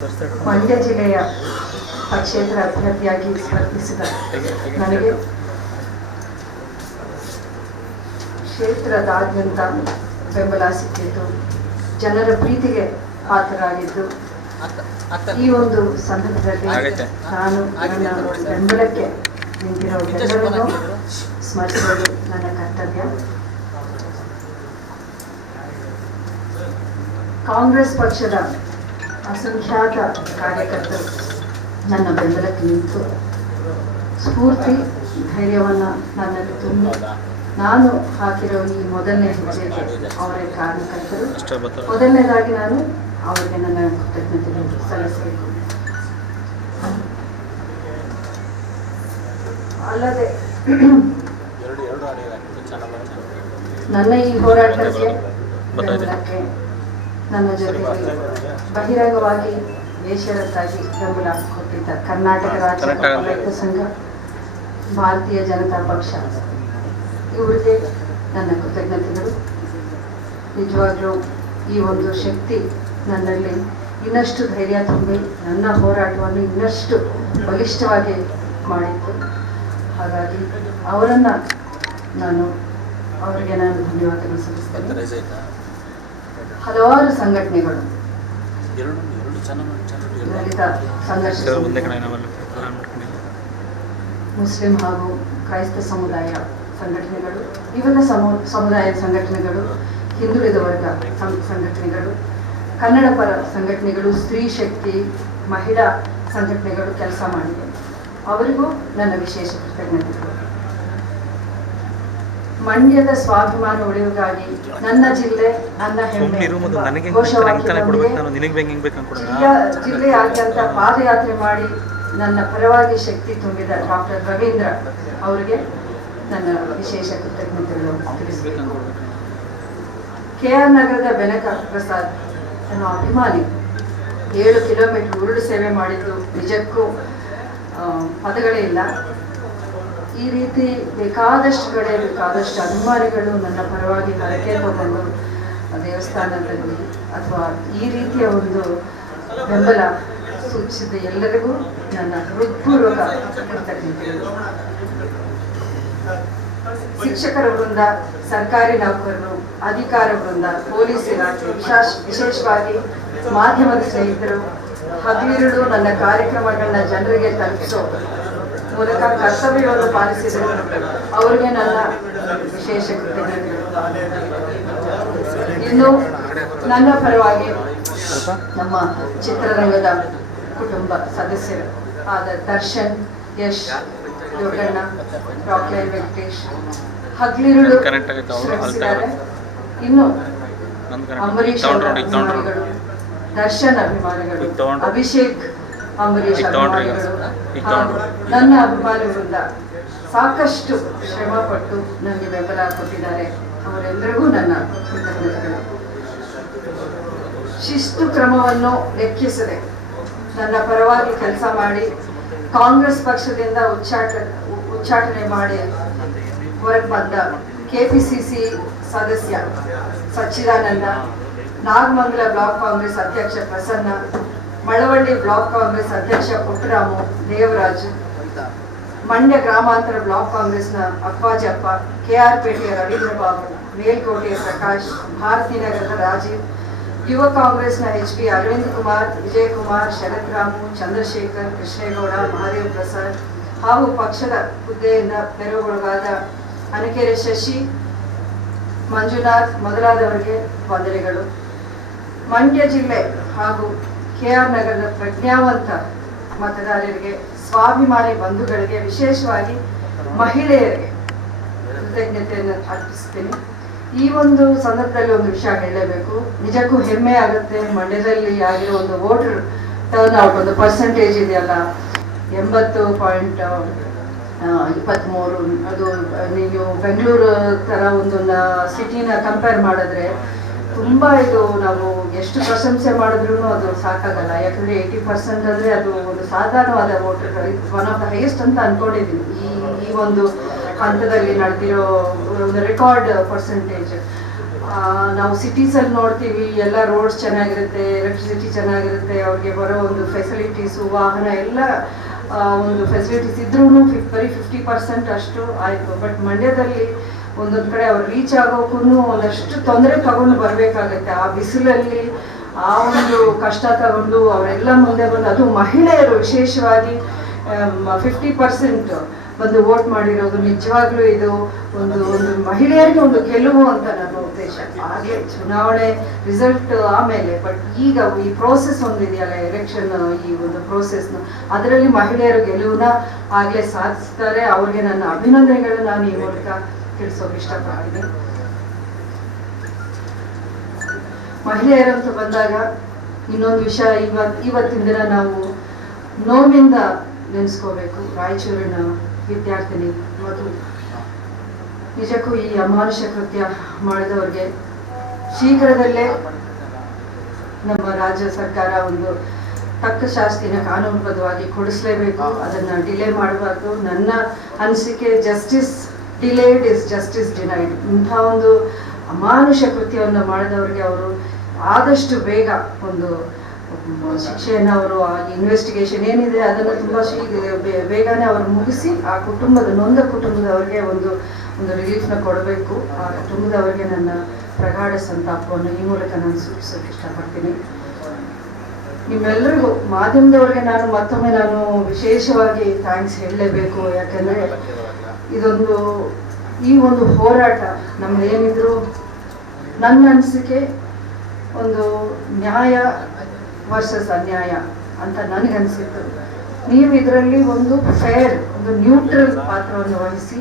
ಮಂಡ್ಯ ಜಿಲ್ಲೆಯ ಕ್ಷೇತ್ರ ಅಭ್ಯರ್ಥಿಯಾಗಿ ಸ್ಪರ್ಧಿಸಿದ ನನಗೆ ಕ್ಷೇತ್ರದಾದ್ಯಂತ ಬೆಂಬಲ ಸಿಕ್ಕಿದ್ದು, ಜನರ ಪ್ರೀತಿಗೆ ಪಾತ್ರರಾಗಿದ್ದು, ಈ ಒಂದು ಸಂದರ್ಭದಲ್ಲಿ ನಾನು ನನ್ನ ಬೆಂಬಲಕ್ಕೆ ನಿಂತಿರೋ ಎಲ್ಲರನ್ನೂ ಸ್ಮರಿಸುವುದು ನನ್ನ ಕರ್ತವ್ಯ. ಕಾಂಗ್ರೆಸ್ ಪಕ್ಷದ ಅಸಂಖ್ಯಾತ ಕಾರ್ಯಕರ್ತರು ನನ್ನ ಬೆಂಬಲಕ್ಕೆ ನಿಂತು ಸ್ಫೂರ್ತಿ ಧೈರ್ಯವನ್ನು ನನ್ನಲ್ಲಿ ತುಂಬಿ ನಾನು ಹಾಕಿರೋ ಈ ಮೊದಲನೇ ಹೆಜ್ಜೆಗೆ ಅವರೇ ಕಾರಣಕರ್ತರು. ಮೊದಲನೇದಾಗಿ ನಾನು ಅವರಿಗೆ ನನ್ನ ಕೃತಜ್ಞತೆಗಳನ್ನು ಸಲ್ಲಿಸಬೇಕು. ಅಲ್ಲದೆ ನನ್ನ ಈ ಹೋರಾಟಕ್ಕೆ ಬೆಂಬಲಕ್ಕೆ ನನ್ನ ಜೊತೆಗೆ ಬಹಿರಂಗವಾಗಿ ಬೇಷರತ್ತಾಗಿ ಬೆಂಬಲ ಕೊಟ್ಟಿದ್ದ ಕರ್ನಾಟಕ ರಾಜ್ಯ ರೈತ ಸಂಘ, ಭಾರತೀಯ ಜನತಾ ಪಕ್ಷ, ಇವರಿಗೆ ನನ್ನ ಕೃತಜ್ಞತೆಗಳು. ನಿಜವಾಗ್ಲೂ ಈ ಒಂದು ಶಕ್ತಿ ನನ್ನಲ್ಲಿ ಇನ್ನಷ್ಟು ಧೈರ್ಯ ತುಂಬಿ ನನ್ನ ಹೋರಾಟವನ್ನು ಇನ್ನಷ್ಟು ಬಲಿಷ್ಠವಾಗಿ ಮಾಡಿತ್ತು. ಹಾಗಾಗಿ ಅವರಿಗೆ ನಾನು ಧನ್ಯವಾದಗಳು ಸಲ್ಲಿಸ್ತೇನೆ. ಹಲವಾರು ಸಂಘಟನೆಗಳು, ದಲಿತ ಸಂಘರ್ಷ, ಮುಸ್ಲಿಂ ಹಾಗೂ ಕ್ರೈಸ್ತ ಸಮುದಾಯ ಸಂಘಟನೆಗಳು, ಇವೆಲ್ಲ ಸಮುದಾಯ ಸಂಘಟನೆಗಳು, ಹಿಂದುಳಿದ ವರ್ಗ ಸಂಘಟನೆಗಳು, ಕನ್ನಡ ಪರ ಸಂಘಟನೆಗಳು, ಸ್ತ್ರೀ ಶಕ್ತಿ, ಮಹಿಳಾ ಸಂಘಟನೆಗಳು ಕೆಲಸ ಮಾಡಿವೆ. ಅವರಿಗೂ ನನ್ನ ವಿಶೇಷ ಕೃತಜ್ಞತೆಗಳು. ಮಂಡ್ಯದ ಸ್ವಾಭಿಮಾನ ಉಳಿವಿಗಾಗಿ ನನ್ನ ಜಿಲ್ಲೆ ನನ್ನ ಹೆಮ್ಮೆ ಜಿಲ್ಲೆಯಾದ್ಯಂತ ಪಾದಯಾತ್ರೆ ಮಾಡಿ ನನ್ನ ಪರವಾಗಿ ಶಕ್ತಿ ತುಂಬಿದ ಡಾಕ್ಟರ್ ರವೀಂದ್ರ ಅವರಿಗೆ ನನ್ನ ವಿಶೇಷ ಕೃತಜ್ಞತೆಗಳು ತಿಳಿಸಬೇಕು. KR ನಗರದ ಬೆನಕ ಪ್ರಸಾದ್ ಅನ್ನೋ ಅಭಿಮಾನಿ 7 ಕಿಲೋಮೀಟರ್ ಉರುಳು ಸೇವೆ ಮಾಡಿದ್ದು ನಿಜಕ್ಕೂ ಪದಗಳೇ ಇಲ್ಲ. ಈ ರೀತಿ ಬೇಕಾದಷ್ಟು ಅಭಿಮಾನಿಗಳು ನನ್ನ ಪರವಾಗಿ ಹರಕೆ ತಗೊಂಡು ದೇವಸ್ಥಾನದಲ್ಲಿ ಅಥವಾ ಈ ರೀತಿಯ ಒಂದು ಬೆಂಬಲ ಸೂಚಿಸಿದ ಎಲ್ಲರಿಗೂ ನನ್ನ ಹೃತ್ಪೂರ್ವಕ ಕೃತಜ್ಞತೆಗಳು. ಶಿಕ್ಷಕರ ವೃಂದ, ಸರ್ಕಾರಿ ನೌಕರರು, ಅಧಿಕಾರ ವೃಂದ, ಪೊಲೀಸ್ ಇಲಾಖೆ, ವಿಶೇಷವಾಗಿ ಮಾಧ್ಯಮದ ಸ್ನೇಹಿತರು ಹಗಲಿರುಳು ನನ್ನ ಕಾರ್ಯಕ್ರಮಗಳನ್ನ ಜನರಿಗೆ ತಲುಪಿಸೋ ಮೂಲಕ ಕರ್ತವ್ಯವನ್ನು ಪಾಲಿಸಿದರು. ಅವರಿಗೆ ನನ್ನ ವಿಶೇಷ ಕೃತಜ್ಞತೆಗಳು. ಇನ್ನು ನನ್ನ ಪರವಾಗಿ ನಮ್ಮ ಚಿತ್ರರಂಗದ ಕುಟುಂಬ ಸದಸ್ಯರು ಆದ ದರ್ಶನ್, ಯಶ್, ಯೋಗಣ್ಣ, ರಾಕ್ಲೈನ್ ವೆಂಕಟೇಶ್ ಹಗಲಿರುಳು ಶ್ರಮಿಸಿದ್ದಾರೆ. ಇನ್ನು ಅಂಬರೀಷ್ ಅಭಿಮಾನಿಗಳು, ದರ್ಶನ್ ಅಭಿಮಾನಿಗಳು, ಅಭಿಷೇಕ್ ಅಂಬರೀಷ್ ಅಭಿಮಾನಿಗಳು ಹಾಗೂ ನನ್ನ ಅಭಿಮಾನಿ ವೃಂದ ಸಾಕಷ್ಟು ಶ್ರಮ ಪಟ್ಟು ನನಗೆ ಬೆಂಬಲ ಕೊಟ್ಟಿದ್ದಾರೆ. ಅವರೆಲ್ಲರಿಗೂ ನನ್ನ ಕೃತಜ್ಞತೆಗಳು. ಶಿಸ್ತು ಕ್ರಮವನ್ನು ಲೆಕ್ಕಿಸದೆ ನನ್ನ ಪರವಾಗಿ ಕೆಲಸ ಮಾಡಿ ಕಾಂಗ್ರೆಸ್ ಪಕ್ಷದಿಂದ ಉಚ್ಚಾಟನೆ ಮಾಡಿ ಹೊರಗೆ ಬಂದ KPCC ಸದಸ್ಯ ಸಚ್ಚಿದಾನಂದ, ನಾಗಮಂಗಲ ಬ್ಲಾಕ್ ಕಾಂಗ್ರೆಸ್ ಅಧ್ಯಕ್ಷ ಪ್ರಸನ್ನ, ಮಳವಳ್ಳಿ ಬ್ಲಾಕ್ ಕಾಂಗ್ರೆಸ್ ಅಧ್ಯಕ್ಷ ಪುಟ್ಟರಾಮು, ದೇವರಾಜ್, ಮಂಡ್ಯ ಗ್ರಾಮಾಂತರ ಬ್ಲಾಕ್ ಕಾಂಗ್ರೆಸ್ನ ಅಪ್ಪಾಜಪ್ಪ, KR ಪೇಟೆಯ ರವೀಂದ್ರ ಬಾಬು, ಮೇಲ್ಕೋಟೆಯ ಪ್ರಕಾಶ್, ಭಾರತೀನಗರದ ರಾಜೀವ್, ಯುವ ಕಾಂಗ್ರೆಸ್ನ HB ಅರವಿಂದ್ ಕುಮಾರ್, ವಿಜಯ್ ಕುಮಾರ್, ಶರತ್ ರಾಮು, ಚಂದ್ರಶೇಖರ್, ಕೃಷ್ಣೇಗೌಡ, ಮಹಾದೇವ್ ಪ್ರಸಾದ್ ಹಾಗೂ ಪಕ್ಷದ ಹುದ್ದೆಯಿಂದ ತೆರವುಗೊಳಗಾದ ಅನಕೆರೆ ಶಶಿ, ಮಂಜುನಾಥ್ ಮೊದಲಾದವರಿಗೆ ವಂದನೆಗಳು. ಮಂಡ್ಯ ಜಿಲ್ಲೆ ಹಾಗೂ KR ನಗರದ ಪ್ರಜ್ಞಾವಂತ ಮತದಾರರಿಗೆ, ಸ್ವಾಭಿಮಾನಿ ಬಂಧುಗಳಿಗೆ, ವಿಶೇಷವಾಗಿ ಮಹಿಳೆಯರಿಗೆ ಕೃತಜ್ಞತೆಯನ್ನು ಅರ್ಪಿಸ್ತೀನಿ. ಈ ಒಂದು ಸಂದರ್ಭದಲ್ಲಿ ಒಂದು ವಿಷಯ ಹೇಳಲೇಬೇಕು. ನಿಜಕ್ಕೂ ಹೆಮ್ಮೆ ಆಗುತ್ತೆ. ಮಂಡ್ಯದಲ್ಲಿ ಆಗಿರೋ ಒಂದು ವೋಟರ್ ಟರ್ನ್ ಔಟ್ ಒಂದು ಪರ್ಸೆಂಟೇಜ್ ಇದೆಯಲ್ಲ, 80.23. ಅದು ನೀವು ಬೆಂಗಳೂರು ಥರ ಒಂದು ಸಿಟಿನ ಕಂಪೇರ್ ಮಾಡಿದ್ರೆ ತುಂಬ ಇದು ನಾವು ಎಷ್ಟು ಪ್ರಶಂಸೆ ಮಾಡಿದ್ರೂ ಅದು ಸಾಕಾಗಲ್ಲ. ಯಾಕಂದರೆ 80% ಅಂದರೆ ಅದು ಒಂದು ಸಾಧಾರಣವಾದ ವೋಟರ್ಗಳು, ಒನ್ ಆಫ್ ದ ಹೈಯೆಸ್ಟ್ ಅಂತ ಅಂದ್ಕೊಂಡಿದ್ದೀನಿ. ಈ ಒಂದು ಹಂತದಲ್ಲಿ ನಡೆದಿರೋ ಒಂದು ರೆಕಾರ್ಡ್ ಪರ್ಸೆಂಟೇಜ್. ನಾವು ಸಿಟೀಸಲ್ಲಿ ನೋಡ್ತೀವಿ ಎಲ್ಲ ರೋಡ್ಸ್ ಚೆನ್ನಾಗಿರುತ್ತೆ, ಎಲೆಕ್ಟ್ರಿಸಿಟಿ ಚೆನ್ನಾಗಿರುತ್ತೆ, ಅವ್ರಿಗೆ ಬರೋ ಒಂದು ಫೆಸಿಲಿಟೀಸು, ವಾಹನ ಎಲ್ಲ ಒಂದು ಫೆಸಿಲಿಟೀಸ್ ಇದ್ರೂ ಬರೀ 50% ಅಷ್ಟು ಆಯಿತು. ಬಟ್ ಮಂಡ್ಯದಲ್ಲಿ ಒಂದೊಂದು ಕಡೆ ಅವ್ರು ರೀಚ್ ಆಗೋಕ್ಕೂ ಒಂದಷ್ಟು ತೊಂದರೆ ತಗೊಂಡು ಬರಬೇಕಾಗತ್ತೆ. ಆ ಬಿಸಿಲಲ್ಲಿ ಆ ಒಂದು ಕಷ್ಟ ತಗೊಂಡು ಅವರೆಲ್ಲ ಮುಂದೆ ಬಂದು, ಅದು ಮಹಿಳೆಯರು ವಿಶೇಷವಾಗಿ 50% ಬಂದು ವೋಟ್ ಮಾಡಿರೋದು ನಿಜವಾಗ್ಲೂ ಇದು ಒಂದು ಮಹಿಳೆಯರಿಗೆ ಒಂದು ಗೆಲುವು ಅಂತ ನನ್ನ ಉದ್ದೇಶ. ಹಾಗೆ ಚುನಾವಣೆ ರಿಸಲ್ಟ್ ಆಮೇಲೆ, ಬಟ್ ಈಗ ಈ ಪ್ರೋಸೆಸ್ ಒಂದಿದೆಯಲ್ಲ, ಎಲೆಕ್ಷನ್ ಈ ಒಂದು ಪ್ರೋಸೆಸ್ನ, ಅದರಲ್ಲಿ ಮಹಿಳೆಯರು ಗೆಲುವನ್ನ ಆಗಲೇ ಸಾಧಿಸ್ತಾರೆ. ಅವ್ರಿಗೆ ನನ್ನ ಅಭಿನಂದನೆಗಳು ನಾನು ಈ ಮೂಲಕ ತಿಳಿಸೋಕೆ ಇಷ್ಟಪಡ್ತೀನಿ. ಮಹಿಳೆಯರಂತೂ ಬಂದಾಗ ಇನ್ನೊಂದು ವಿಷಯ, ಇವತ್ತಿನ ದಿನ ನಾವು ನೋವಿಂದ ನೆನೆಸ್ಕೋಬೇಕು. ರಾಯಚೂರಿನ ವಿದ್ಯಾರ್ಥಿನಿ ಮಧು, ನಿಜಕ್ಕೂ ಈ ಅಮಾನುಷ ಕೃತ್ಯ ಮಾಡಿದವ್ರಿಗೆ ಶೀಘ್ರದಲ್ಲೇ ನಮ್ಮ ರಾಜ್ಯ ಸರ್ಕಾರ ಒಂದು ತಕ್ಕ ಶಾಸ್ತಿನ ಕಾನೂನುಬದ್ಧವಾಗಿ ಕೊಡಿಸಲೇಬೇಕು. ಅದನ್ನ ಡಿಲೇ ಮಾಡಬಾರ್ದು. ನನ್ನ ಅನಿಸಿಕೆ, justice delayed is justice denied. ಇಂಥ ಒಂದು ಅಮಾನುಷ ಕೃತ್ಯವನ್ನು ಮಾಡಿದವ್ರಿಗೆ ಅವರು ಆದಷ್ಟು ಬೇಗ ಒಂದು ಶಿಕ್ಷೆಯನ್ನು, ಅವರು ಆ ಇನ್ವೆಸ್ಟಿಗೇಷನ್ ಏನಿದೆ ಅದನ್ನು ತುಂಬ ಬೇಗನೆ ಅವರು ಮುಗಿಸಿ ಆ ಕುಟುಂಬದ ನೊಂದ ಕುಟುಂಬದವರಿಗೆ ಒಂದು ರಿಲೀಫ್ನ ಕೊಡಬೇಕು. ಆ ಕುಟುಂಬದವರಿಗೆ ನನ್ನ ಪ್ರಗಾಢ ಸಂತಾಪವನ್ನು ಈ ಮೂಲಕ ನಾನು ಸೂಚಿಸೋಕೆ ಇಷ್ಟಪಡ್ತೀನಿ. ನಿಮ್ಮೆಲ್ಲರಿಗೂ, ಮಾಧ್ಯಮದವರಿಗೆ ಮತ್ತೊಮ್ಮೆ ನಾನು ವಿಶೇಷವಾಗಿ ಥ್ಯಾಂಕ್ಸ್ ಹೇಳಲೇಬೇಕು. ಯಾಕಂದರೆ ಈ ಒಂದು ಹೋರಾಟ ನಮ್ಮದೇನಿದ್ರು, ನನ್ನ ಅನಿಸಿಕೆ ಒಂದು ನ್ಯಾಯ ವರ್ಸಸ್ ಅನ್ಯಾಯ ಅಂತ ನನಗನ್ಸಿತ್ತು. ನೀವು ಇದರಲ್ಲಿ ಒಂದು ಫೇರ್, ಒಂದು ನ್ಯೂಟ್ರಲ್ ಪಾತ್ರವನ್ನು ವಹಿಸಿ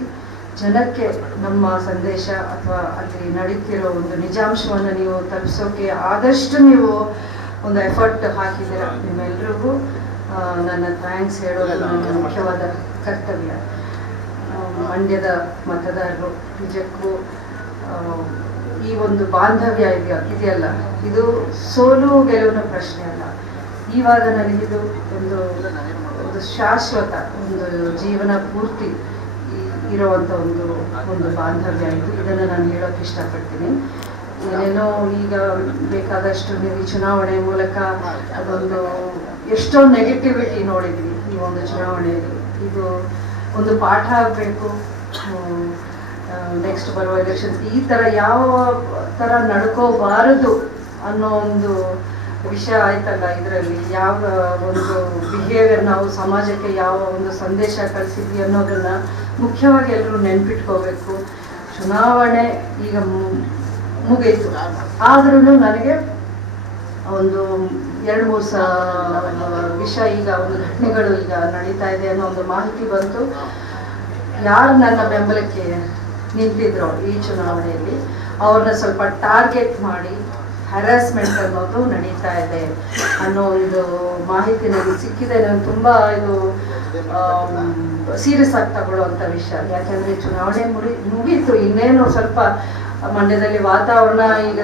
ಜನಕ್ಕೆ ನಮ್ಮ ಸಂದೇಶ ಅಥವಾ ಅಲ್ಲಿ ನಡೀತಿರೋ ಒಂದು ನಿಜಾಂಶವನ್ನು ನೀವು ತಲುಪಿಸೋಕೆ ಆದಷ್ಟು ನೀವು ಒಂದು ಎಫರ್ಟ್ ಹಾಕಿದ್ದೀರ. ನಿಮ್ಮೆಲ್ರಿಗೂ ನನ್ನ ಥ್ಯಾಂಕ್ಸ್ ಹೇಳೋದು ನನ್ನ ಮುಖ್ಯವಾದ ಕರ್ತವ್ಯ. ಮಂಡ್ಯದ ಮತದಾರರು ನಿಜಕ್ಕೂ ಈ ಒಂದು ಬಾಂಧವ್ಯ ಇದೆಯಲ್ಲ, ಇದು ಸೋಲು ಗೆಲುವಿನ ಪ್ರಶ್ನೆ ಅಲ್ಲ. ಇವಾಗ ನನಗಿದು ಒಂದು ಶಾಶ್ವತ, ಒಂದು ಜೀವನ ಪೂರ್ತಿ ಇರುವಂಥ ಒಂದು ಬಾಂಧವ್ಯ ಇದು. ಇದನ್ನು ನಾನು ಹೇಳೋಕೆ ಇಷ್ಟಪಡ್ತೀನಿ. ಏನೇನೋ ಈಗ ಬೇಕಾದಷ್ಟು ನೀವು ಈ ಚುನಾವಣೆ ಮೂಲಕ ಅದೊಂದು ಎಷ್ಟೋ ನೆಗೆಟಿವಿಟಿ ನೋಡಿದ್ವಿ ಈ ಒಂದು ಚುನಾವಣೆಯಲ್ಲಿ. ಇದು ಒಂದು ಪಾಠ ಆಗಬೇಕು. ನೆಕ್ಸ್ಟ್ ಬರುವ ಎಲೆಕ್ಷನ್ಸ್ ಈ ಥರ ಯಾವ ಥರ ನಡ್ಕೋಬಾರದು ಅನ್ನೋ ಒಂದು ವಿಷಯ ಆಯ್ತಲ್ಲ. ಇದರಲ್ಲಿ ಯಾವ ಒಂದು ಬಿಹೇವಿಯರ್, ನಾವು ಸಮಾಜಕ್ಕೆ ಯಾವ ಒಂದು ಸಂದೇಶ ಕಳಿಸಿದ್ವಿ ಅನ್ನೋದನ್ನ ಮುಖ್ಯವಾಗಿ ಎಲ್ಲರೂ ನೆನ್ಪಿಟ್ಕೋಬೇಕು. ಚುನಾವಣೆ ಈಗ ಮುಗೀತು, ಆದ್ರೂ ನನಗೆ ಒಂದು 2-3 ವಿಷಯ, ಈಗ ಒಂದು ಘಟನೆಗಳು ಈಗ ನಡೀತಾ ಇದೆ ಅನ್ನೋ ಒಂದು ಮಾಹಿತಿ ಬಂತು. ಯಾರು ನನ್ನ ಬೆಂಬಲಕ್ಕೆ ನಿಂತಿದ್ರು ಈ ಚುನಾವಣೆಯಲ್ಲಿ, ಅವ್ರನ್ನ ಸ್ವಲ್ಪ ಟಾರ್ಗೆಟ್ ಮಾಡಿ ಹ್ಯಾರಾಸ್ಮೆಂಟ್ ಅನ್ನೋದು ನಡೀತಾ ಇದೆ ಅನ್ನೋ ಒಂದು ಮಾಹಿತಿ ನನಗೆ ಸಿಕ್ಕಿದೆ. ನಾನು ತುಂಬ ಇದು ಸೀರಿಯಸ್ ಆಗಿ ತಗೊಳ್ಳುವಂಥ ವಿಷಯ. ಯಾಕೆಂದರೆ ಚುನಾವಣೆ ಮುಗೀತು, ಇನ್ನೇನು ಸ್ವಲ್ಪ ಮಂಡ್ಯದಲ್ಲಿ ವಾತಾವರಣ ಈಗ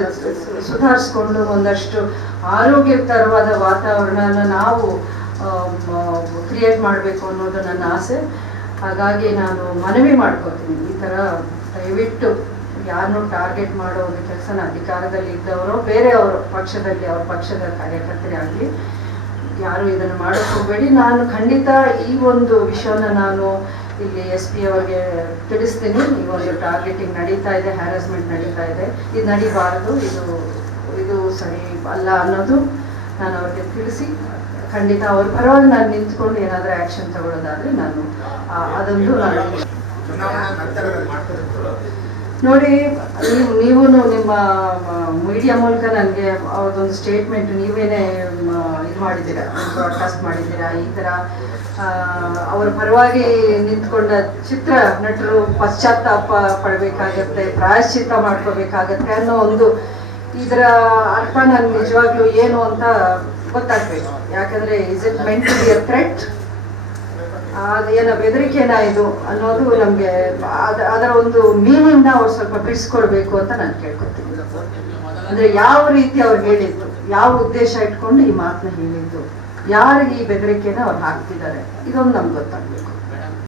ಸುಧಾರಿಸ್ಕೊಂಡು ಒಂದಷ್ಟು ಆರೋಗ್ಯಕರವಾದ ವಾತಾವರಣನ ನಾವು ಕ್ರಿಯೇಟ್ ಮಾಡಬೇಕು ಅನ್ನೋದು ನನ್ನ ಆಸೆ. ಹಾಗಾಗಿ ನಾನು ಮನವಿ ಮಾಡ್ಕೋತೀನಿ, ಈ ಥರ ದಯವಿಟ್ಟು ಯಾರನ್ನೂ ಟಾರ್ಗೆಟ್ ಮಾಡೋ ಒಂದು ಕೆಲಸನ ಅಧಿಕಾರದಲ್ಲಿ ಇದ್ದವರು, ಬೇರೆಯವರು ಪಕ್ಷದಲ್ಲಿ, ಅವ್ರ ಪಕ್ಷದ ಕಾರ್ಯಕರ್ತರೇ ಆಗಲಿ, ಯಾರು ಇದನ್ನು ಮಾಡೋಕ್ಕೆ ಹೋಗಬೇಡಿ. ನಾನು ಖಂಡಿತ ಈ ಒಂದು ವಿಷಯನ ನಾನು ಇಲ್ಲಿ SP ಅವರಿಗೆ ತಿಳಿಸ್ತೀನಿ. ಈ ಒಂದು ಟಾರ್ಗೆಟಿಂಗ್ ನಡೀತಾ ಇದೆ, ಹ್ಯಾರಾಸ್ಮೆಂಟ್ ನಡೀತಾ ಇದೆ, ಇದು ನಡೀಬಾರದು, ಇದು ಸರಿ ಅಲ್ಲ ಅನ್ನೋದು ನಾನು ಅವ್ರಿಗೆ ತಿಳಿಸಿ, ಖಂಡಿತ ಅವ್ರ ಪರವಾಗಿ ನಾನು ನಿಂತ್ಕೊಂಡು ಏನಾದರೂ ಆ್ಯಕ್ಷನ್ ತಗೊಳ್ಳೋದಾದರೆ ನಾನು ಅದೊಂದು ನೋಡಿ. ನೀವು ನಿಮ್ಮ ಮೀಡಿಯಾ ಮೂಲಕ ನನಗೆ ಅವ್ರದ್ದೊಂದು ಸ್ಟೇಟ್ಮೆಂಟ್ ನೀವೇನೇ ಇದು ಮಾಡಿದ್ದೀರಾ, ಬ್ರಾಡ್ಕಾಸ್ಟ್ ಮಾಡಿದ್ದೀರಾ. ಈ ಥರ ಅವರ ಪರವಾಗಿ ನಿಂತ್ಕೊಂಡ ಚಿತ್ರ ನಟರು ಪಶ್ಚಾತ್ತಾಪ ಪಡಬೇಕಾಗತ್ತೆ, ಪ್ರಾಯಶ್ಚಿತ್ತ ಮಾಡ್ಕೋಬೇಕಾಗತ್ತೆ ಅನ್ನೋ ಒಂದು ಇದರ ಅರ್ಥ ನನಗೆ ನಿಜವಾಗ್ಲೂ ಏನು ಅಂತ ಗೊತ್ತಾಗ್ಬೇಕು. ಯಾಕಂದರೆ is it meant to be a threat, ಅದೇನೋ ಬೆದರಿಕೆನಾ ಇದು ಅನ್ನೋದು ನಮಗೆ ಅದರ ಒಂದು ಮೀನಿಂಗ್ನ ಅವ್ರು ಸ್ವಲ್ಪ ಬಿಡಿಸ್ಕೊಡ್ಬೇಕು ಅಂತ ನಾನು ಕೇಳ್ಕೊತೀನಿ. ಅಂದರೆ ಯಾವ ರೀತಿ ಅವ್ರು ಹೇಳಿದ್ದು, ಯಾವ ಉದ್ದೇಶ ಇಟ್ಕೊಂಡು ಈ ಮಾತನ್ನ ಹೇಳಿದ್ದು, ಯಾರಿಗೆ ಈ ಬೆದರಿಕೆನ ಅವ್ರು ಹಾಕ್ತಿದ್ದಾರೆ, ಇದೊಂದು ನಮ್ಗೆ ಗೊತ್ತಾಗಬೇಕು.